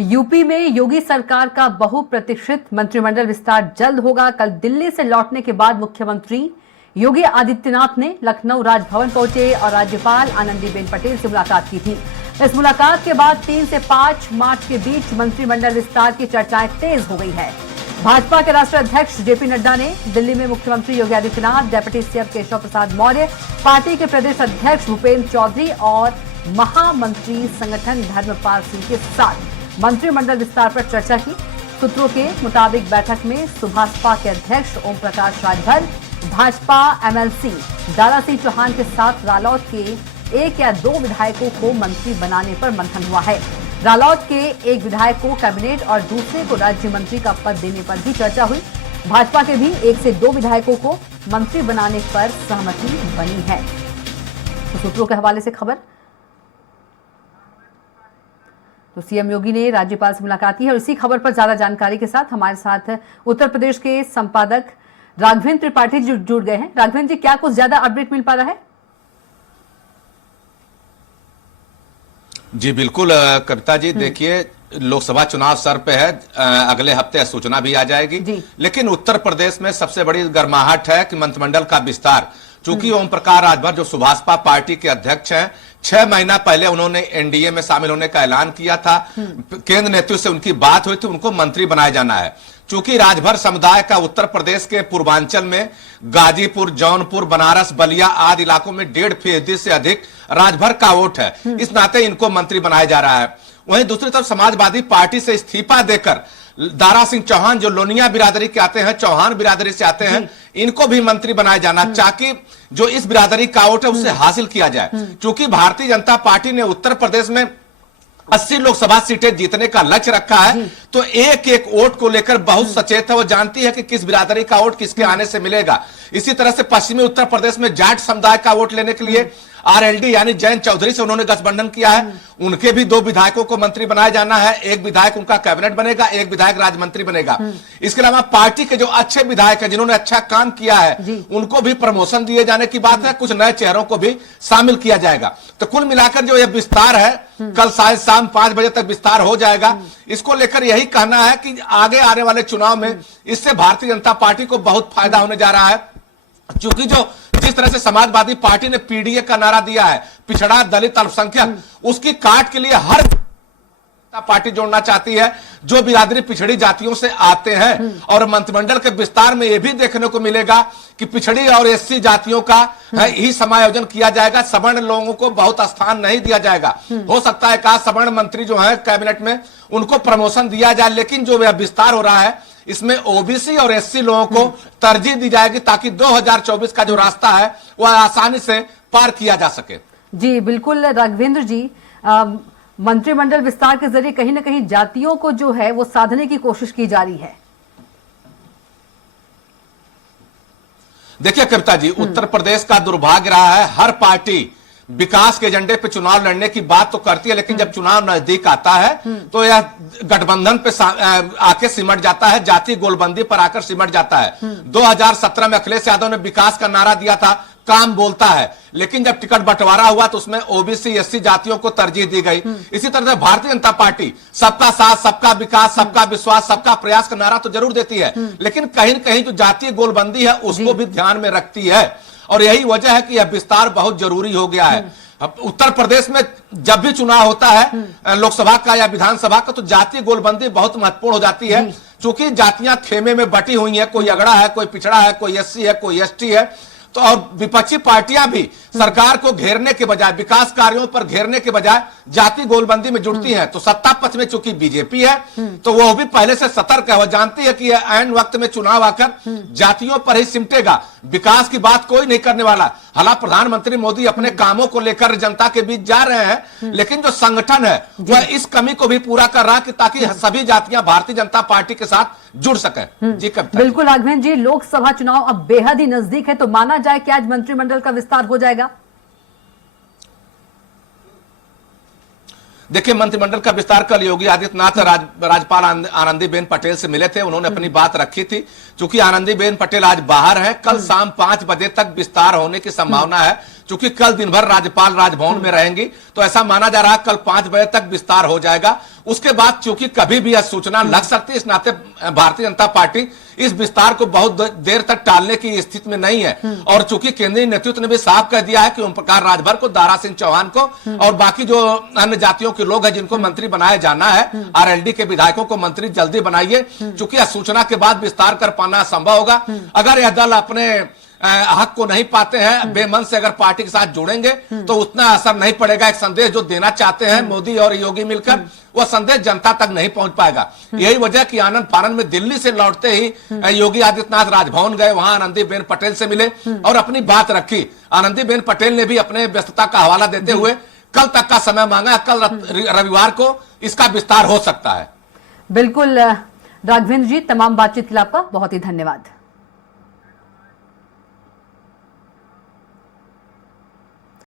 UP में योगी सरकार का बहुप्रतीक्षित मंत्रिमंडल विस्तार जल्द होगा। कल दिल्ली से लौटने के बाद मुख्यमंत्री योगी आदित्यनाथ ने लखनऊ राजभवन पहुंचे और राज्यपाल आनंदीबेन पटेल से मुलाकात की थी। इस मुलाकात के बाद 3 से 5 मार्च के बीच मंत्रिमंडल विस्तार की चर्चाएं तेज हो गई है। भाजपा के राष्ट्रीय अध्यक्ष जेपी नड्डा ने दिल्ली में मुख्यमंत्री Yogi Adityanath, deputy CM Keshav Prasad Maurya, party के प्रदेश अध्यक्ष भूपेंद्र चौधरी और महामंत्री संगठन धर्मपाल सिंह के साथ मंत्रिमंडल विस्तार पर चर्चा की। सूत्रों के मुताबिक बैठक में सुभाषपा के अध्यक्ष ओम प्रकाश राजभर, भाजपा एमएलसी दारा सिंह चौहान के साथ रालोद के 1 या 2 विधायकों को मंत्री बनाने पर मंथन हुआ है। रालोद के एक विधायक को कैबिनेट और दूसरे को राज्य मंत्री का पद देने पर भी चर्चा हुई। भाजपा के भी 1 से 2 विधायकों को मंत्री बनाने पर सहमति बनी है। तो सूत्रों के हवाले से खबर, तो सीएम योगी ने राज्यपाल से मुलाकात की है और इसी खबर पर ज्यादा जानकारी के साथ हमारे साथ उत्तर प्रदेश के संपादक राघवेंद्र त्रिपाठी जुड़ गए हैं। राघवेंद्र जी, क्या कुछ ज्यादा अपडेट मिल पा रहा है? जी बिल्कुल कविता जी, देखिए लोकसभा चुनाव सर पे है, अगले हफ्ते सूचना भी आ जाएगी। लेकिन उत्तर प्रदेश में सबसे बड़ी गर्माहट है कि मंत्रिमंडल का विस्तार, चूंकि ओम प्रकाश राजभर जो सुभाषपा पार्टी के अध्यक्ष हैं, 6 महीना पहले उन्होंने एनडीए में शामिल होने का ऐलान किया था। केंद्र नेतृत्व से उनकी बात हुई थी, उनको मंत्री बनाया जाना है। चूंकि राजभर समुदाय का उत्तर प्रदेश के पूर्वांचल में गाजीपुर, जौनपुर, बनारस, बलिया आदि इलाकों में 1.5% से अधिक राजभर का वोट है, इस नाते इनको मंत्री बनाया जा रहा है। वहीं दूसरी तरफ समाजवादी पार्टी से इस्तीफा देकर दारा सिंह चौहान जो लोनिया बिरादरी के आते हैं, चौहान बिरादरी से आते हैं, इनको भी मंत्री बनाया जाना, ताकि जो इस बिरादरी का वोट है उससे हासिल किया जाए। क्योंकि भारतीय जनता पार्टी ने उत्तर प्रदेश में 80 लोकसभा सीटें जीतने का लक्ष्य रखा है, तो एक एक वोट को लेकर बहुत सचेत है। वो जानती है कि किस बिरादरी का वोट किसके आने से मिलेगा। इसी तरह से पश्चिमी उत्तर प्रदेश में जाट समुदाय का वोट लेने के लिए आरएलडी यानी जयंत चौधरी से उन्होंने गठबंधन किया है। उनके भी 2 विधायकों को मंत्री बनाया जाना है। 1 विधायक उनका कैबिनेट बनेगा, 1 विधायक राज्य मंत्री बनेगा। इसके अलावा पार्टी के जो अच्छे विधायक हैं, जिन्होंने अच्छा काम किया है, उनको भी प्रमोशन दिए जाने की बात है। कुछ नए चेहरों को भी शामिल किया जाएगा। तो कुल मिलाकर जो यह विस्तार है, कल शाम 5 बजे तक विस्तार हो जाएगा। इसको लेकर यही कहना है कि आगे आने वाले चुनाव में इससे भारतीय जनता पार्टी को बहुत फायदा होने जा रहा है। क्योंकि जिस तरह से समाजवादी पार्टी ने पीडीए का नारा दिया है, पिछड़ा, दलित, अल्पसंख्यक, उसकी काट के लिए हर पार्टी जोड़ना चाहती है जो बिरादरी पिछड़ी जातियों से आते हैं। और मंत्रिमंडल के विस्तार में यह भी देखने को मिलेगा कि पिछड़ी और एससी जातियों का ही समायोजन किया जाएगा। सवर्ण लोगों को बहुत स्थान नहीं दिया जाएगा। हो सकता है कि सवर्ण मंत्री जो है कैबिनेट में, उनको प्रमोशन दिया जाए, लेकिन जो विस्तार हो रहा है इसमें ओबीसी और एससी लोगों को तरजीह दी जाएगी, ताकि 2024 का जो रास्ता है वह आसानी से पार किया जा सके। जी बिल्कुल राघवेंद्र जी, मंत्रिमंडल विस्तार के जरिए कहीं ना कहीं जातियों को जो है वो साधने की कोशिश की जा रही है। देखिए कविता जी, उत्तर प्रदेश का दुर्भाग्य रहा है, हर पार्टी विकास के एजेंडे पे चुनाव लड़ने की बात तो करती है, लेकिन जब चुनाव नजदीक आता है तो यह गठबंधन पे आके सिमट जाता है, जाति गोलबंदी पर आकर सिमट जाता है। 2017 में अखिलेश यादव ने विकास का नारा दिया था, काम बोलता है, लेकिन जब टिकट बंटवारा हुआ तो उसमें ओबीसी एससी जातियों को तरजीह दी गई। इसी तरह से भारतीय जनता पार्टी सबका साथ, सबका विकास, सबका विश्वास, सबका प्रयास का नारा तो जरूर देती है, लेकिन कहीं न कहीं जो जातीय गोलबंदी है उसको भी ध्यान में रखती है। और यही वजह है कि यह विस्तार बहुत जरूरी हो गया है। उत्तर प्रदेश में जब भी चुनाव होता है लोकसभा का या विधानसभा का, तो जातीय गोलबंदी बहुत महत्वपूर्ण हो जाती है। चूंकि जातियां खेमे में बटी हुई हैं, कोई अगड़ा है, कोई पिछड़ा है, कोई एससी है, कोई एसटी है। तो और विपक्षी पार्टियां भी सरकार को घेरने के बजाय, विकास कार्यों पर घेरने के बजाय जाति गोलबंदी में जुड़ती हैं। तो सत्ता पक्ष में चूंकि बीजेपी है, तो वो भी पहले से सतर्क है। वो जानती है कि ऐन वक्त में चुनाव आकर जातियों पर ही सिमटेगा, विकास की बात कोई नहीं करने वाला। हालांकि प्रधानमंत्री मोदी अपने कामों को लेकर जनता के बीच जा रहे हैं, लेकिन जो संगठन है वह इस कमी को भी पूरा कर रहा है ताकि सभी जातियां भारतीय जनता पार्टी के साथ जुड़ सकें। जी बिल्कुल राघवेंद्र जी, लोकसभा चुनाव अब बेहद ही नजदीक है, तो माना जाए कि आज मंत्रिमंडल का विस्तार हो जाएगा। देखिए मंत्रिमंडल का विस्तार कल योगी आदित्यनाथ राज्यपाल आनंदीबेन पटेल से मिले थे, उन्होंने अपनी बात रखी थी। चूंकि आनंदीबेन पटेल आज बाहर हैं, कल शाम 5 बजे तक विस्तार होने की संभावना है। चूंकि कल दिन भर राज्यपाल राजभवन में रहेंगी, तो ऐसा माना जा रहा है कल 5 बजे तक विस्तार हो जाएगा। उसके बाद चूंकि कभी भी यह सूचना लग सकती है, इस नाते भारतीय जनता पार्टी इस विस्तार को बहुत देर तक टालने की स्थिति में नहीं है। और चूंकि केंद्रीय नेतृत्व ने भी साफ कह दिया है कि ओम प्रकाश राजभर को, दारा सिंह चौहान को और बाकी जो अन्य जातियों के लोग हैं जिनको मंत्री बनाया जाना है, आरएलडी के विधायकों को मंत्री जल्दी बनाइए, चूंकि यह सूचना के बाद विस्तार कर पाना संभव होगा। अगर यह दल अपने हक को नहीं पाते हैं, बेमन से अगर पार्टी के साथ जुड़ेंगे तो उतना असर नहीं पड़ेगा। एक संदेश जो देना चाहते हैं मोदी और योगी मिलकर, वह संदेश जनता तक नहीं पहुंच पाएगा। यही वजह कि आनंद फानंद में दिल्ली से लौटते ही योगी आदित्यनाथ राजभवन गए, वहां आनंदीबेन पटेल से मिले और अपनी बात रखी। आनंदीबेन पटेल ने भी अपने व्यस्तता का हवाला देते हुए कल तक का समय मांगा। कल रविवार को इसका विस्तार हो सकता है। बिल्कुल राघवेंद्र जी, तमाम बातचीत के लिए आपका बहुत ही धन्यवाद।